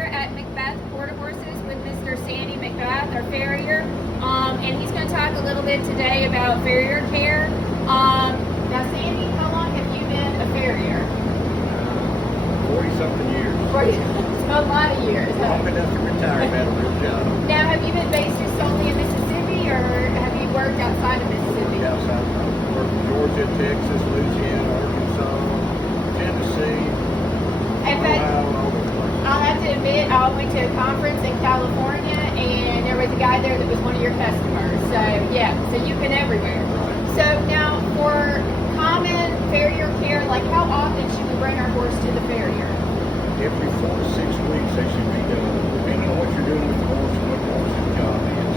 here at Macbeth Quarter Horses with Mr. Sandy Macbeth, our farrier, and he's going to talk a little bit today about farrier care. Now, Sandy, how long have you been a farrier? 40-something years. A lot of years. Long enough to retire and have a real job. Now, have you been based here solely in Mississippi, or have you worked outside of Mississippi? Outside, I worked in Georgia, Texas, Louisiana, Arkansas, Tennessee, Ohio, and all those places. I'll have to admit, I went to a conference in California, and there was a guy there that was one of your customers. So, yeah, so you've been everywhere. Right. So, now, for common farrier care, like how often should we bring our horse to the farrier? Every 4 to 6 weeks they should be done, depending on what you're doing with the horse and what the horse's job is.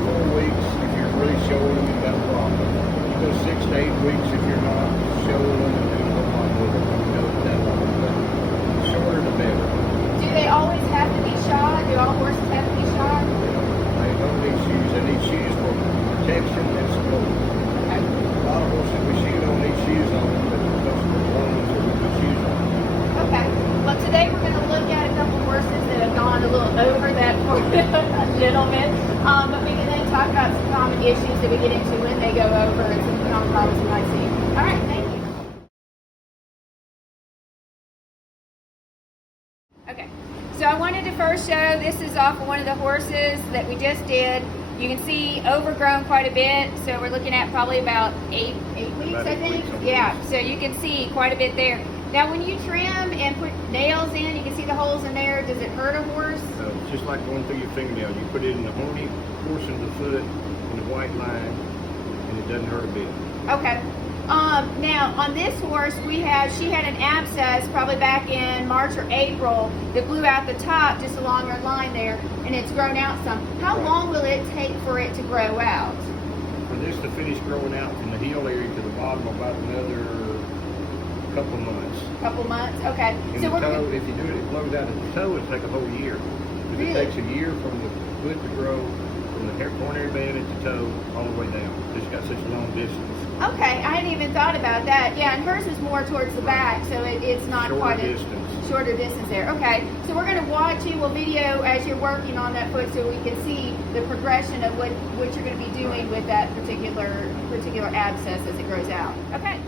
4 weeks if you're really showing them, you've got a problem. You go 6 to 8 weeks if you're not showing them and doing a whole lot with them. You know that long, but the shorter the better. Do they always have to be shod? Do all horses have to be shod? They don't need shoes. They need shoes for protection and support. Okay. A lot of horses we shoe don't need shoes on them, but those are the ones that we put shoes on. Okay. Well, today we're going to look at a couple horses that have gone a little over that for gentleman. But we can then talk about some common issues that we get into when they go over and some common problems we might see. All right, thank you. Okay, so I wanted to first show, this is off of one of the horses that we just did. You can see overgrown quite a bit, so we're looking at probably about 8 weeks, About 8 I think. weeks, Yeah, so you can see quite a bit there. Now, when you trim and put nails in, you can see the holes in there. Does it hurt a horse? Just like going through your fingernail, you put it in the horny portion of the foot in the white line, and it doesn't hurt a bit. Okay. Now, on this horse, she had an abscess probably back in March or April that blew out the top just along her line there, and it's grown out some. How long will it take for it to grow out? For this to finish growing out from the heel area to the bottom, about another couple of months. Couple months? Okay. In the toe, if you do it, it blows out at the toe, it'll take a whole year. Because Really? it takes a year from the foot to grow from the coronary band at the toe all the way down. It's got such a long distance. Okay, I hadn't even thought about that. Yeah, and hers is more towards the back, so it's not Shorter quite a distance. shorter distance there. Okay, so we're going to watch you. We'll video as you're working on that foot so we can see the progression of what you're going to be doing with that particular abscess as it grows out. Okay.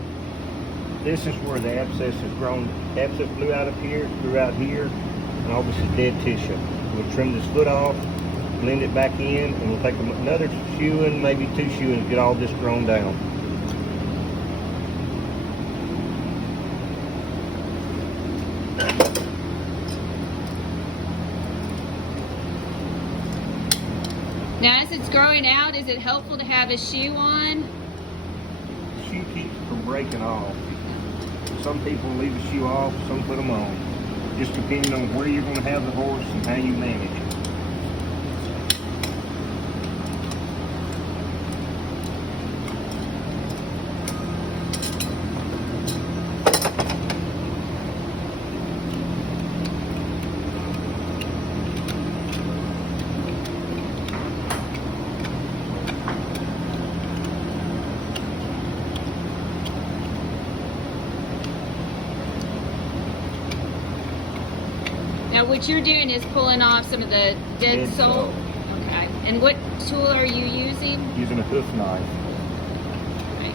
This is where the abscess has grown. The abscess blew out up here, grew out here, and all this is dead tissue. We'll trim this foot off, blend it back in, and we'll take another shoeing, maybe 2 shoeing to get all this grown down. Now, as it's growing out, is it helpful to have a shoe on? The shoe keeps from breaking off. Some people leave the shoe off, some put them on. Just depending on where you're going to have the horse and how you manage it. Now, what you're doing is pulling off some of the dead sole. Okay. And what tool are you using? Using a hoof knife. Okay.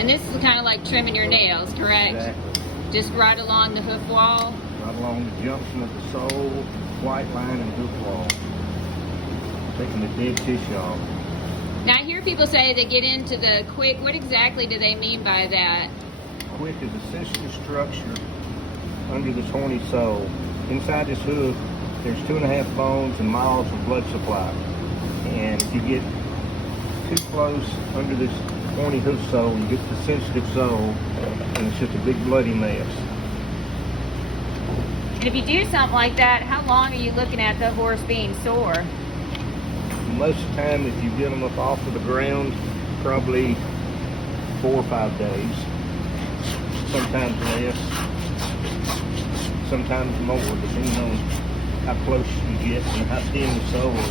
And this is kind of like trimming your nails, correct? Exactly. Just right along the hoof wall. Right along the junction of the sole, white line, and hoof wall. Taking the dead tissue off. Now, I hear people say they get into the quick. What exactly do they mean by that? Quick is essentially structure under this horny sole. Inside this hoof, there's 2.5 bones and miles of blood supply. And if you get too close under this horny hoof sole, you get the sensitive sole, and it's just a big bloody mess. And if you do something like that, how long are you looking at the horse being sore? Most of the time, if you get them up off of the ground, probably 4 or 5 days, sometimes less. sometimes more, depending on how close you get and how thin the sole is.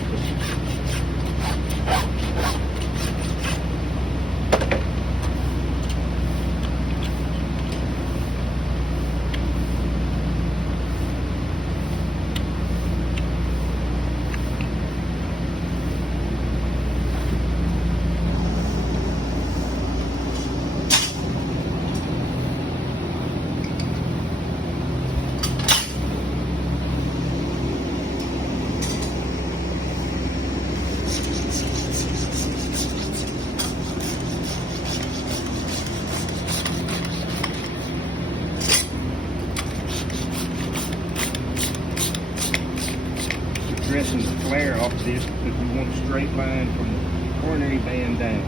Dressing the flare off this because we want a straight line from the coronary band down.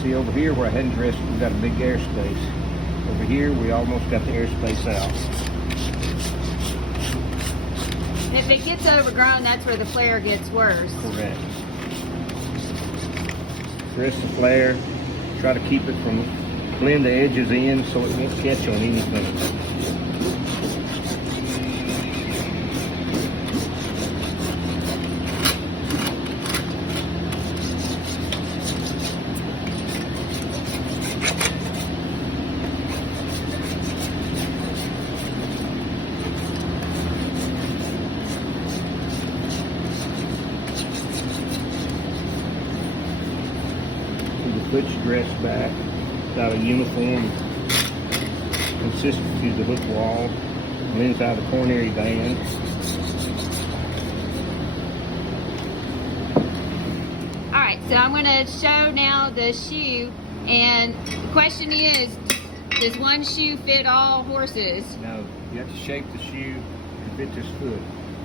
See over here where I hadn't dressed, we've got a big airspace. Over here we almost got the airspace out. And if it gets overgrown, that's where the flare gets worse. Correct. Dress the flare, try to keep it from blend the edges in so it won't catch on anything. Foot's dressed back, got a uniform consistency of the hook wall and inside the coronary band. Alright, so I'm going to show now the shoe, and the question is, does one shoe fit all horses? Now, you have to shape the shoe to fit this foot.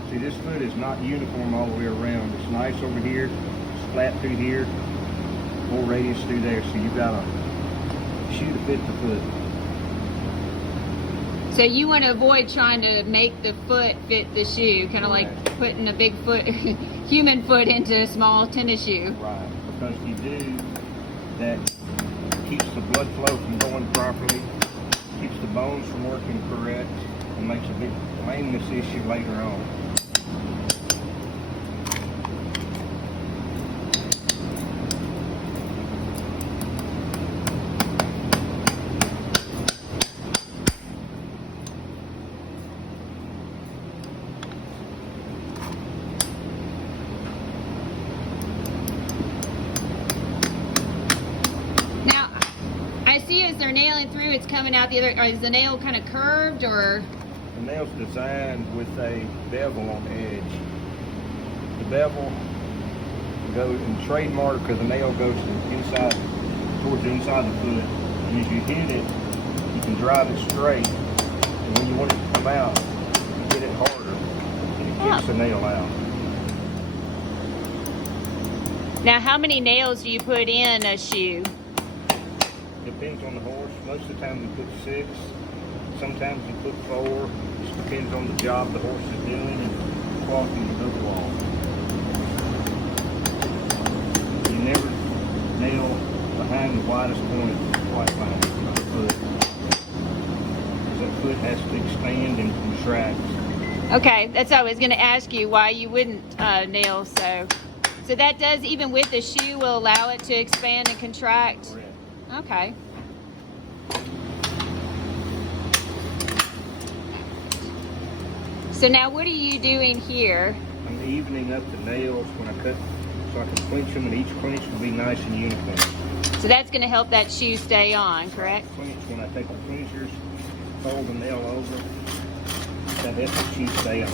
See, this foot is not uniform all the way around. It's nice over here, it's flat through here, full radius through there, so you've got a shoe to fit the foot. So you want to avoid trying to make the foot fit the shoe, kind of like putting a big foot, human foot into a small tennis shoe. Right, because if you do, that keeps the blood flow from going properly, keeps the bones from working correct, and makes a big lameness issue later on. As they're nailing through, it's coming out the other. Or is the nail kind of curved, or? The nail's designed with a bevel on the edge. The bevel goes in trademark because the nail goes inside, towards the inside of the foot. And as you hit it, you can drive it straight. And when you want it to come out, you hit it harder, and it kicks the nail out. Now, how many nails do you put in a shoe? Depends on the horse. Most of the time we put 6. Sometimes we put 4. Just depends on the job the horse is doing and the quality of the hook wall. You never nail behind the widest point of the white line of the foot. Because that foot has to expand and contract. Okay, that's what I was going to ask you, why you wouldn't nail so. So that does, even with the shoe, will allow it to expand and contract? Correct. Okay. So now what are you doing here? I'm evening up the nails when I cut, so I can clinch them, and each clinch will be nice and uniform. So that's going to help that shoe stay on, correct? Clinch, when I take the clinchers, fold the nail over, that helps the shoe stay on.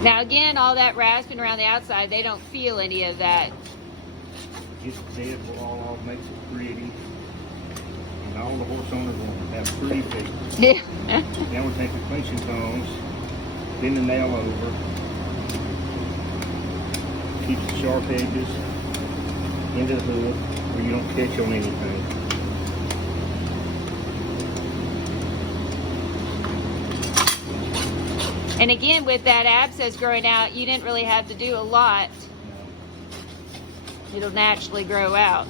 Now again, all that rasping around the outside, they don't feel any of that. Gets dead all makes it pretty. And all the horse owners want to have pretty feet. Yeah. Now we take the clinching tongs, bend the nail over, keeps the sharp edges into the hook where you don't catch on anything. And again, with that abscess growing out, you didn't really have to do a lot. It'll naturally grow out.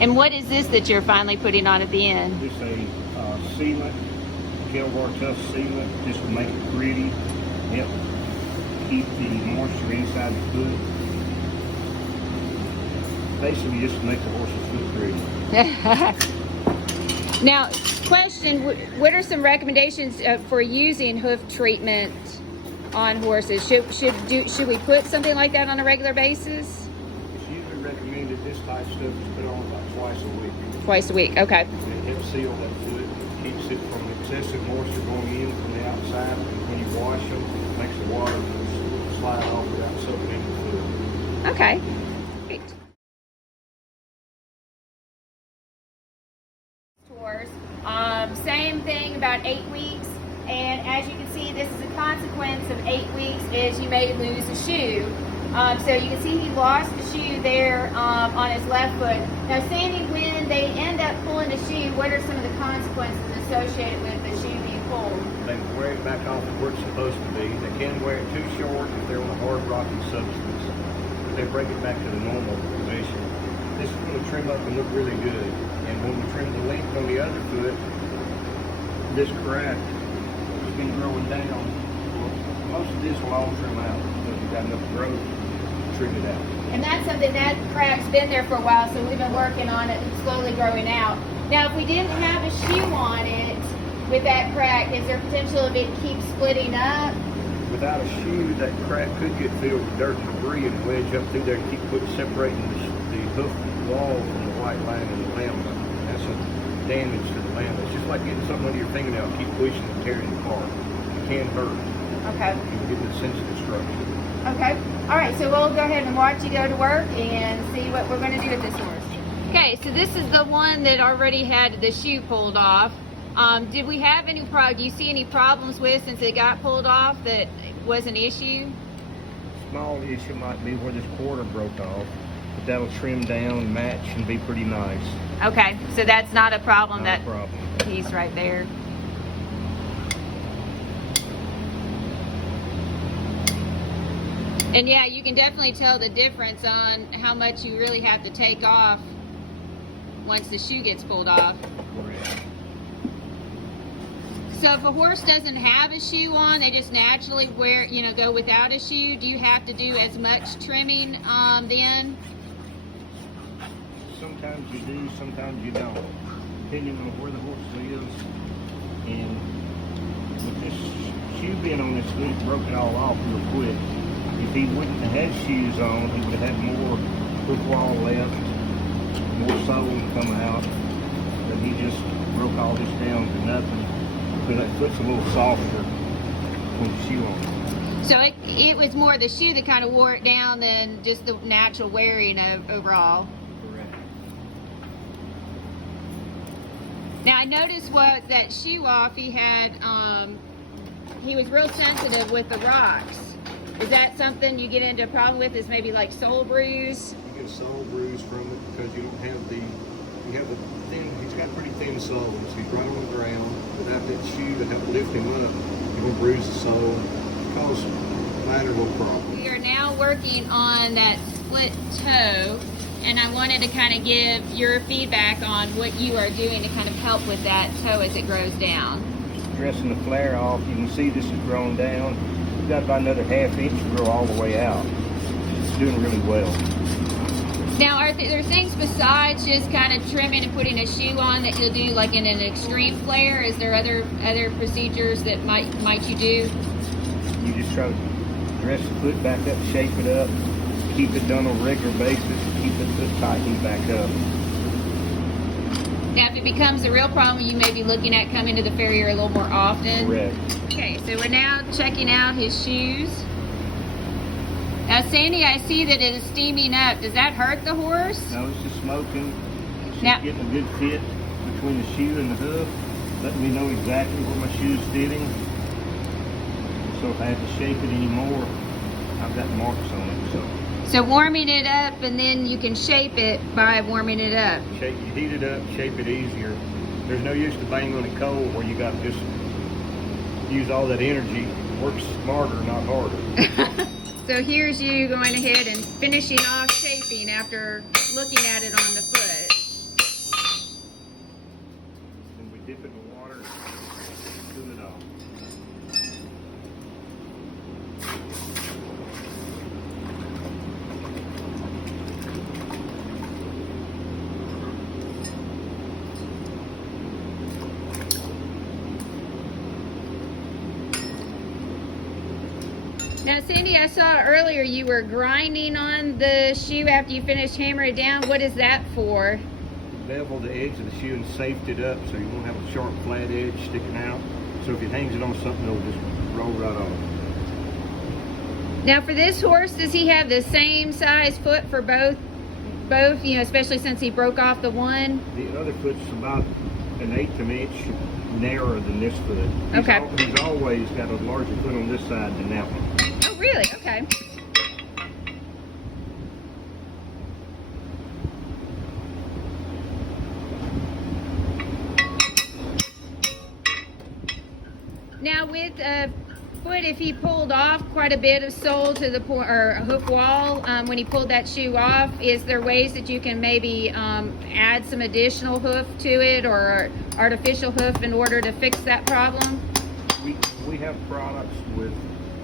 And what is this that you're finally putting on at the end? This a sealant, Kelvar Tough sealant, just to make it gritty, help keep the moisture inside the foot. Basically, just to make the horse's foot gritty. Now, question: what are some recommendations for using hoof treatment on horses? Should we put something like that on a regular basis? It's usually recommended this type of stuff is put on about twice a week. Twice a week, okay. It helps seal that foot, keeps it from excessive moisture going in from the outside. When you wash them, it makes the water slide off without soaking in the foot. Okay. Great. Same thing, about 8 weeks. And as you can see, this is a consequence of 8 weeks is you may lose a shoe. So you can see he lost the shoe there on his left foot. Now, Sandy, when they end up pulling the shoe, what are some of the consequences associated with the shoe being pulled? They wear it back off where it's supposed to be. They can wear it too short if they're on a hard rocky substance. But they break it back to the normal position. This is going to trim up and look really good. And when we trim the length on the other foot, this crack has been growing down. Well, most of this will all trim out because we've got enough growth to trim it out. And that's something, that crack's been there for a while, so we've been working on it, slowly growing out. Now, if we didn't have a shoe on it with that crack, is there potential of it keep splitting up? Without a shoe, that crack could get filled with dirt and debris and wedge up through there and keep separating the hoof wall from the white line and the lamina. That's a damage to the lamina. It's just like getting something under your fingernail, keep pushing and tearing it apart. It can hurt. Okay. You get the sensitive structure. Okay. All right, so we'll go ahead and watch you go to work and see what we're going to do with this horse. Okay, so this is the one that already had the shoe pulled off. Did we have any do you see any problems with, since it got pulled off, that was an issue? Small issue might be where this quarter broke off, but that'll trim down, match, and be pretty nice. Okay, so that's not a problem. Not a problem. Piece right there. And yeah, you can definitely tell the difference on how much you really have to take off once the shoe gets pulled off. Correct. So if a horse doesn't have a shoe on, they just naturally go without a shoe, do you have to do as much trimming then? Sometimes you do, sometimes you don't, depending on where the horse lives. And with this shoe being on this foot, it broke it all off real quick. If he wouldn't have had shoes on, he would have had more hoof wall left, more sole come out. But he just broke all this down to nothing. Because that foot's a little softer with the shoe on. So it was more the shoe that kind of wore it down than just the natural wearing of overall. Correct. Now I noticed that shoe off, he had, he was real sensitive with the rocks. Is that something you get into a problem with, is maybe like sole bruise? You get a sole bruise from it because you don't have the thin, he's got pretty thin soles. He's right on the ground. Without that shoe to help lift him up, you're going to bruise the sole, cause minor little problems. We are now working on that split toe, and I wanted to kind of give your feedback on what you are doing to kind of help with that toe as it grows down. Dressing the flare off, you can see this is grown down. We've got about another ½ inch to grow all the way out. It's doing really well. Now, are there things besides just kind of trimming and putting a shoe on that you'll do, like in an extreme flare? Is there other procedures that might you do? You just try to dress the foot back up, shape it up, keep it done on a regular basis, keep the foot tightened back up. Now, if it becomes a real problem, you may be looking at coming to the farrier a little more often. Correct. Okay, so we're now checking out his shoes. Now, Sandy, I see that it is steaming up. Does that hurt the horse? No, it's just smoking. It's Now, just getting a good fit between the shoe and the hoof, letting me know exactly where my shoe's fitting. So if I had to shape it anymore, I've got marks on it. So warming it up, and then you can shape it by warming it up. You heat it up, shape it easier. There's no use to bang on it cold where you got to just use all that energy. Work smarter, not harder. So here's you going ahead and finishing off shaping after looking at it on the foot. And we dip it in water, cool it off. Now, Sandy, I saw earlier you were grinding on the shoe after you finished hammering it down. What is that for? Bevel the edge of the shoe and safety it up so you won't have a sharp flat edge sticking out. So if it hangs it on something, it'll just roll right off. Now, for this horse, does he have the same size foot for both, you know, especially since he broke off the one? The other foot's about 1/8 of an inch narrower than this foot. Okay. He's always got a larger foot on this side than that one. Oh, really? Okay. Now, with a foot, if he pulled off quite a bit of sole to the or hoof wall, when he pulled that shoe off, is there ways that you can maybe add some additional hoof to it or artificial hoof in order to fix that problem? We have products with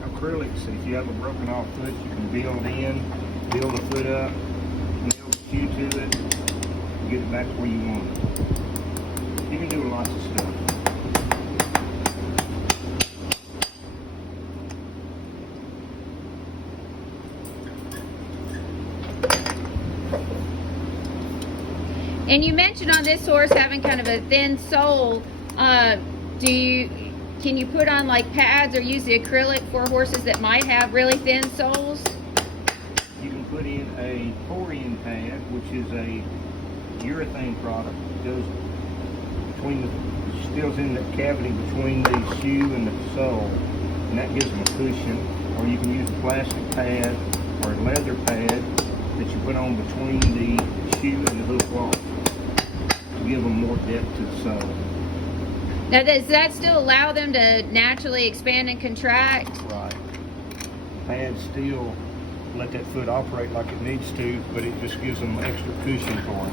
acrylics, and if you have a broken off foot, you can build the foot up, nail the shoe to it, and get it back where you want it. You can do lots of stuff. And you mentioned on this horse having kind of a thin sole. Can you put on like pads or use the acrylic for horses that might have really thin soles? You can put in a farrier pad, which is a urethane product. It goes between stills in the cavity between the shoe and the sole, and that gives them a cushion. Or you can use a plastic pad or a leather pad that you put on between the shoe and the hoof wall to give them more depth to the sole. Now, does that still allow them to naturally expand and contract? Right. Pads still let that foot operate like it needs to, but it just gives them extra cushion for them.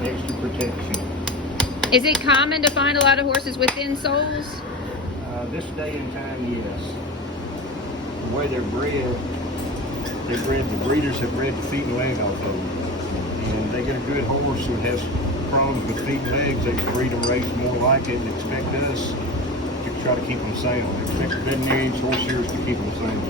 Extra protection. Is it common to find a lot of horses with thin soles? This day and time, yes. The way they're bred, the breeders have bred the feet and leg off of them. And they get a good horse that has problems with feet and legs, they breed them, raise more like it, and expect us to try to keep them sound. They expect veterinarians, horse shearers to keep them sound.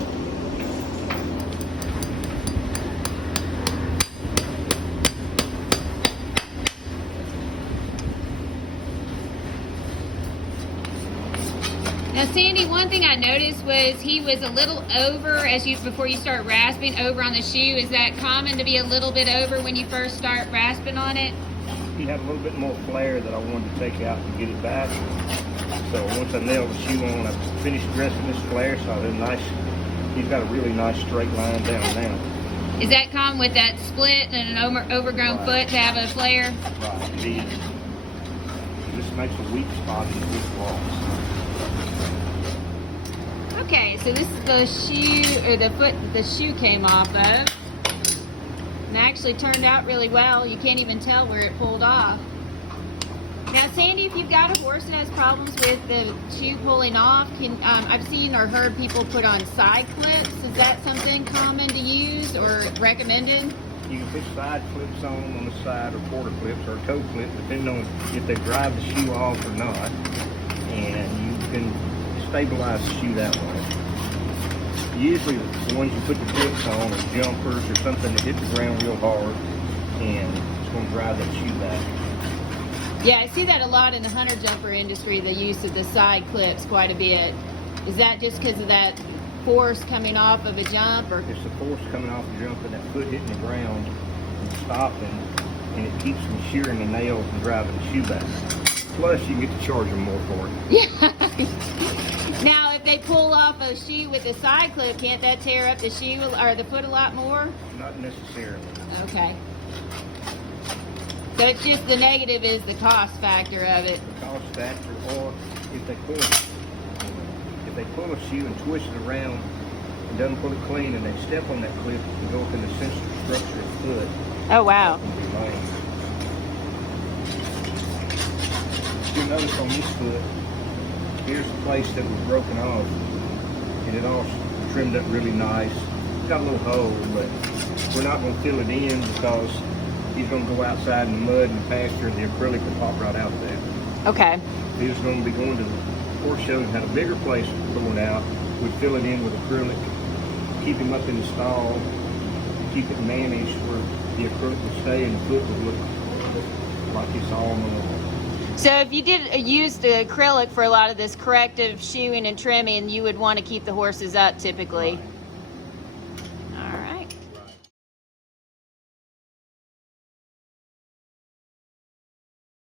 Now, Sandy, one thing I noticed was he was a little over before you start rasping over on the shoe. Is that common to be a little bit over when you first start rasping on it? He had a little bit more flare that I wanted to take out and get it back. So once I nailed the shoe on, I finished dressing this flare, so I had a nice, he's got a really nice straight line down now. Is that common with that split and an overgrown foot to have a flare? Right, it is. It just makes a weak spot in this wall. Okay, so this is the shoe, or the foot the shoe came off of. And actually turned out really well. You can't even tell where it pulled off. Now, Sandy, if you've got a horse that has problems with the shoe pulling off, I've seen or heard people put on side clips. Is that something common to use or recommended? You can put side clips on the side, or quarter clips, or a toe clip, depending on if they drive the shoe off or not. And you can stabilize the shoe that way. Usually the ones you put the clips on are jumpers or something that hit the ground real hard, and it's going to drive that shoe back. Yeah, I see that a lot in the hunter jumper industry, the use of the side clips quite a bit. Is that just because of that force coming off of a jump? Or? It's the force coming off the jump and that foot hitting the ground and stopping, and it keeps from shearing the nails and driving the shoe back. Plus, you can get to charge them more for it. Yeah. Now, if they pull off a shoe with a side clip, can't that tear up the shoe or the foot a lot more? Not necessarily. Okay. So it's just the negative is the cost factor of it. The cost factor, or if they pull a shoe and twist it around and doesn't pull it clean and they step on that clip and go up in the sensory structure of the foot, Oh wow. it can be lame. You'll notice on this foot, here's the place that was broken off, and it all trimmed up really nice. It's got a little hole, but we're not going to fill it in because he's going to go outside in the mud and the pasture, and the acrylic will pop right out there. Okay. If he was going to be going to the horse show and had a bigger place going out, we'd fill it in with acrylic, keep him up in the stall, keep it managed where the acrylic would stay and the foot would look like it's all normal. So if you did use the acrylic for a lot of this corrective shoeing and trimming, you would want to keep the horses up typically. Right.